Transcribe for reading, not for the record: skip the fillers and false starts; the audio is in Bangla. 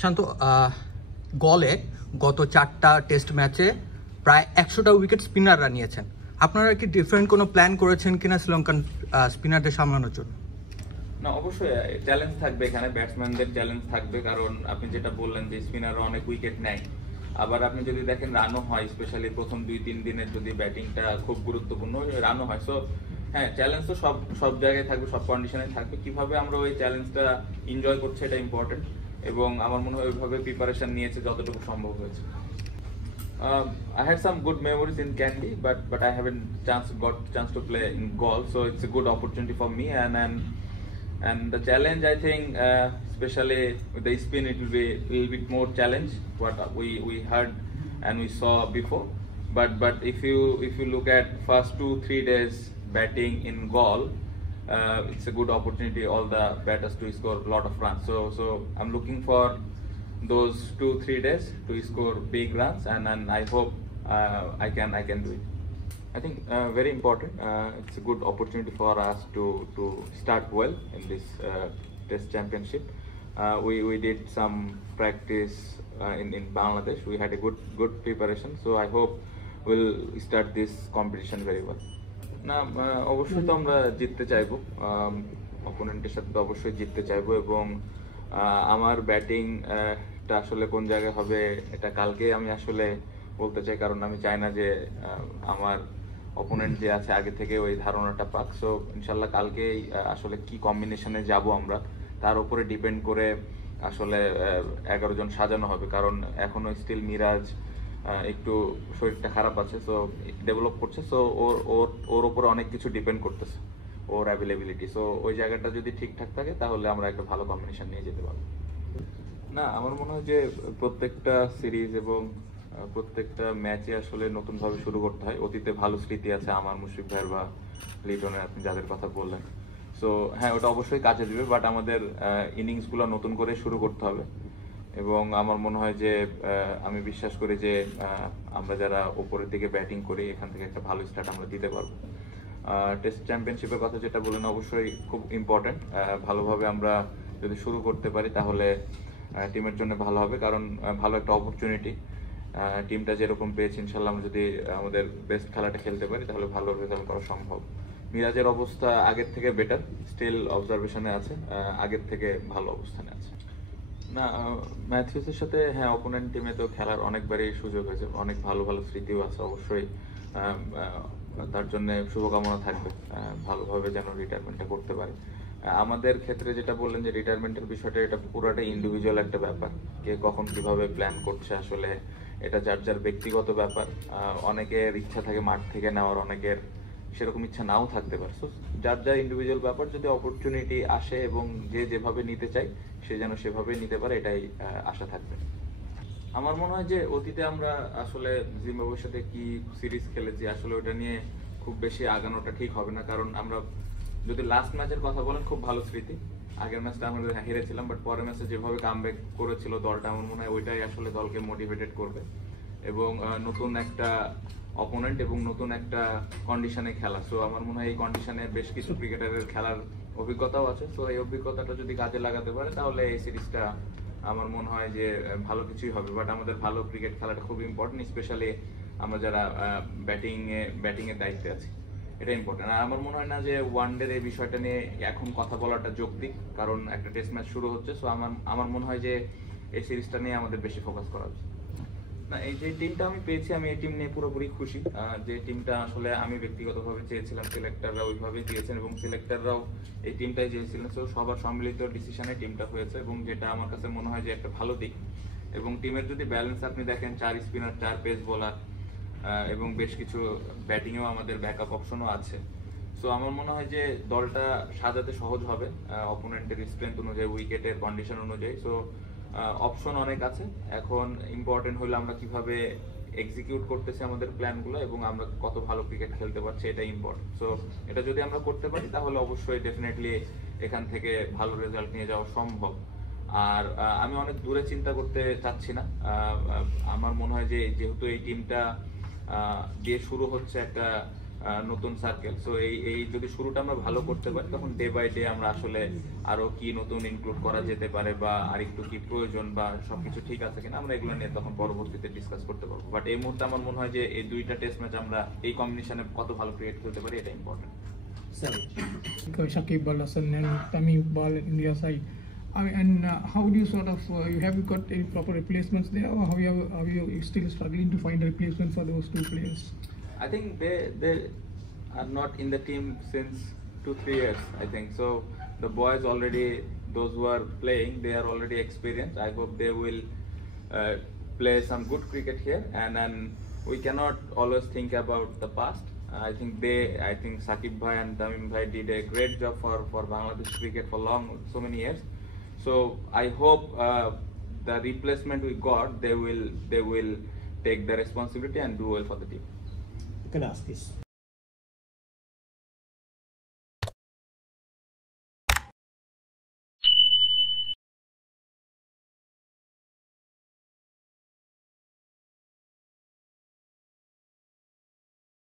শান্ত, গলে গত 4টা টেস্ট ম্যাচে প্রায় 100টা উইকেট স্পিনাররা নিয়েছেন। আপনারা কি ডিফারেন্ট কোনো প্ল্যান করেছেন কিনা শ্রীলঙ্কান স্পিনারদের সামলানোর জন্য? না, অবশ্যই চ্যালেঞ্জ থাকবে, এখানে ব্যাটসম্যানদের চ্যালেঞ্জ থাকবে, কারণ আপনি যেটা বললেন যে স্পিনাররা অনেক উইকেট নেয়। আবার আপনি যদি দেখেন রানও হয়, স্পেশালি প্রথম 2-3 দিনের যদি ব্যাটিংটা খুব গুরুত্বপূর্ণ, রানও হয়। সো হ্যাঁ, চ্যালেঞ্জ তো সব জায়গায় থাকবে, সব কন্ডিশনে থাকবে। কিভাবে আমরা ওই চ্যালেঞ্জটা এনজয় করছি এটা ইম্পর্টেন্ট, এবং আমার মনে হয় ওইভাবে প্রিপারেশন নিয়েছে যতটুকু সম্ভব হয়েছে। I had some good memories in Kandy, but I haven't got chance to play in golf, so it's a good opportunity for me. And the challenge, I think, especially with the spin, it will be a little bit more challenge what we heard and we saw before. But if you look at first 2-3 days batting in golf, it's a good opportunity all the batters to score a lot of runs. So I'm looking for those 2-3 days to score big runs, and I hope I can do it. I think very important. It's a good opportunity for us to start well in this Test Championship. We did some practice in Bangladesh. We had a good preparation, so I hope we'll start this competition very well. না, অবশ্যই তো আমরা জিততে চাইবো, অপোনেন্টের সাথে তো অবশ্যই জিততে চাইবো, এবং আমার ব্যাটিংটা আসলে কোন জায়গায় হবে এটা কালকে আমি আসলে বলতে চাই, কারণ আমি চাই না যে আমার অপোনেন্ট যে আছে আগে থেকে ওই ধারণাটা পাক। সো ইনশাল্লাহ কালকেই আসলে কি কম্বিনেশনে যাব আমরা তার উপরে ডিপেন্ড করে আসলে 11 জন সাজানো হবে, কারণ এখনো স্টিল মিরাজ একটু শরীরটা খারাপ আছে, সো ডেভেলপ করছে। সো ওর উপরে অনেক কিছু ডিপেন্ড করতেছে, ওর অ্যাভেলেবিলিটি। সো ওই জায়গাটা যদি ঠিকঠাক থাকে তাহলে আমরা একটা ভালো কম্বিনেশন নিয়ে যেতে পারবো। না, আমার মনে হয় যে প্রত্যেকটা সিরিজ এবং প্রত্যেকটা ম্যাচে আসলে নতুনভাবে শুরু করতে হয়। অতীতে ভালো স্মৃতি আছে আমার, মুশফিক ভাইয়ের বা লিটনের, আপনি যাদের কথা বললেন। সো হ্যাঁ, ওটা অবশ্যই কাজে দিবে, বাট আমাদের ইনিংসগুলো নতুন করে শুরু করতে হবে। এবং আমার মনে হয় যে আমি বিশ্বাস করি যে আমরা যারা ওপরের দিকে ব্যাটিং করি এখান থেকে একটা ভালো স্টার্ট আমরা দিতে পারবো। টেস্ট চ্যাম্পিয়নশিপের কথা যেটা বললেন অবশ্যই খুব ইম্পর্টেন্ট। ভালোভাবে আমরা যদি শুরু করতে পারি তাহলে টিমের জন্য ভালো হবে, কারণ ভালো একটা অপরচুনিটি টিমটা যেরকম পেয়েছে, ইনশাল্লাহ আমরা যদি আমাদের বেস্ট খেলাটা খেলতে পারি তাহলে ভালো রেজাল্ট করা সম্ভব। মিরাজের অবস্থা আগের থেকে বেটার, স্টিল অবজারভেশনে আছে, আগের থেকে ভালো অবস্থানে আছে। না, ম্যাথিউসের সাথে হ্যাঁ অপোনেন্ট টিমে তো খেলার অনেকবারই সুযোগ হয়েছে, অনেক ভালো ভালো স্মৃতিও আছে। অবশ্যই তার জন্য শুভকামনা থাকবে, ভালোভাবে যেন রিটায়ারমেন্টটা করতে পারে। আমাদের ক্ষেত্রে যেটা বললেন যে রিটায়ারমেন্টের বিষয়টা, এটা পুরোটাই ইন্ডিভিজুয়াল একটা ব্যাপার, কে কখন কিভাবে প্ল্যান করছে আসলে এটা যার ব্যক্তিগত ব্যাপার। অনেকের ইচ্ছা থাকে মাঠ থেকে নেওয়ার, অনেকের সেরকম ইচ্ছা নাও থাকতে পারে। সো যার ইন্ডিভিজুয়াল ব্যাপার, যদি অপরচুনিটি আসে এবং যে যেভাবে নিতে চায় সে যেন সেভাবে নিতে পারে, এটাই আশা থাকবে। আমার মনে হয় যে অতীতে আমরা আসলে জিম্বাবুয়ের সাথে কি সিরিজ খেলেছি আসলে ওটা নিয়ে খুব বেশি আগানোটা ঠিক হবে না, কারণ আমরা যদি লাস্ট ম্যাচের কথা বলেন খুব ভালো স্মৃতি। আগের ম্যাচটা আমরা হেরেছিলাম, বাট পরের ম্যাচে যেভাবে কামব্যাক করেছিল দলটা, আমার মনে হয় ওইটাই আসলে দলকে মোটিভেটেড করবে, এবং নতুন একটা অপোনেন্ট এবং নতুন একটা কন্ডিশনে খেলা। সো আমার মনে হয় এই কন্ডিশনে বেশ কিছু ক্রিকেটারের খেলার অভিজ্ঞতাও আছে। সো এই অভিজ্ঞতাটা যদি কাজে লাগাতে পারে তাহলে এই সিরিজটা আমার মনে হয় যে ভালো কিছুই হবে। বাট আমাদের ভালো ক্রিকেট খেলাটা খুব ইম্পর্টেন্ট, স্পেশালি আমরা যারা ব্যাটিং এর দায়িত্বে আছি, এটা ইম্পর্টেন্ট। আর আমার মনে হয় না যে ওয়ানডের এই বিষয়টা নিয়ে এখন কথা বলাটা যৌক্তিক, কারণ একটা টেস্ট ম্যাচ শুরু হচ্ছে। সো আমার মনে হয় যে এই সিরিজটা নিয়ে আমাদের বেশি ফোকাস করা উচিত। না, এই যে টিমটা আমি পেয়েছি, আমি এই টিম নিয়ে পুরোপুরি খুশি। যে টিমটা আসলে আমি ব্যক্তিগতভাবে চেয়েছিলাম, সিলেক্টররা ওইভাবেই দিয়েছেন এবং সিলেক্টররাও এই টিমটাই চেয়েছিলেন। সো সবার সম্মিলিত ডিসিশনে টিমটা হয়েছে, এবং যেটা আমার কাছে মনে হয় যে একটা ভালো দিক। এবং টিমের যদি ব্যালেন্স আপনি দেখেন, 4 স্পিনার, 4 পেস বোলার, এবং বেশ কিছু ব্যাটিংয়েও আমাদের ব্যাকআপ অপশনও আছে। সো আমার মনে হয় যে দলটা সাজাতে সহজ হবে অপোনেন্টের স্ট্রেংথ অনুযায়ী, উইকেটের কন্ডিশন অনুযায়ী। সো অপশন অনেক আছে, এখন ইম্পর্টেন্ট হলো আমরা কিভাবে এক্সিকিউট করতেছি আমাদের প্ল্যানগুলো এবং আমরা কত ভালো ক্রিকেট খেলতে পারছি, এটা ইম্পর্টেন্ট। সো এটা যদি আমরা করতে পারি তাহলে অবশ্যই ডেফিনেটলি এখান থেকে ভালো রেজাল্ট নিয়ে যাওয়া সম্ভব। আর আমি অনেক দূরে চিন্তা করতে চাচ্ছি না। আমার মনে হয় যে যেহেতু এই টিমটা দিয়ে শুরু হচ্ছে একটা নতুন সার্কেল। সো এই যদি শুরুটা আমরা ভালো করতে পারি তখন ডে বাই ডে আমরা আসলে আরো কি নতুন ইনক্লুড করা যেতে পারে বা আরেকটু কি প্রয়োজন বা সবকিছু ঠিক আছে কিনা আমরা এগুলো নিয়ে তখন পরবর্তীতে ডিসকাস করতে পারবো। বাট এই মুহূর্তে আমার মনে হয় যে এই দুইটা টেস্ট ম্যাচ আমরা এই কম্বিনেশনে কত ভালো ক্রিয়েট করতে পারি এটা important. Shakib Al Hasan and Tamim Iqbal in India side. And how do you sort of have you got any proper replacements there, or how you still struggling to find a replacement for those two players? I think they are not in the team since 2-3 years. I think so. The boys already, those who are playing, they are already experienced. I hope they will play some good cricket here, and then we cannot always think about the past. I think Shakib Bhai and Tamim Bhai did a great job for Bangladesh cricket for so many years. So I hope the replacement we got, they will take the responsibility and do well for the team. You can ask this.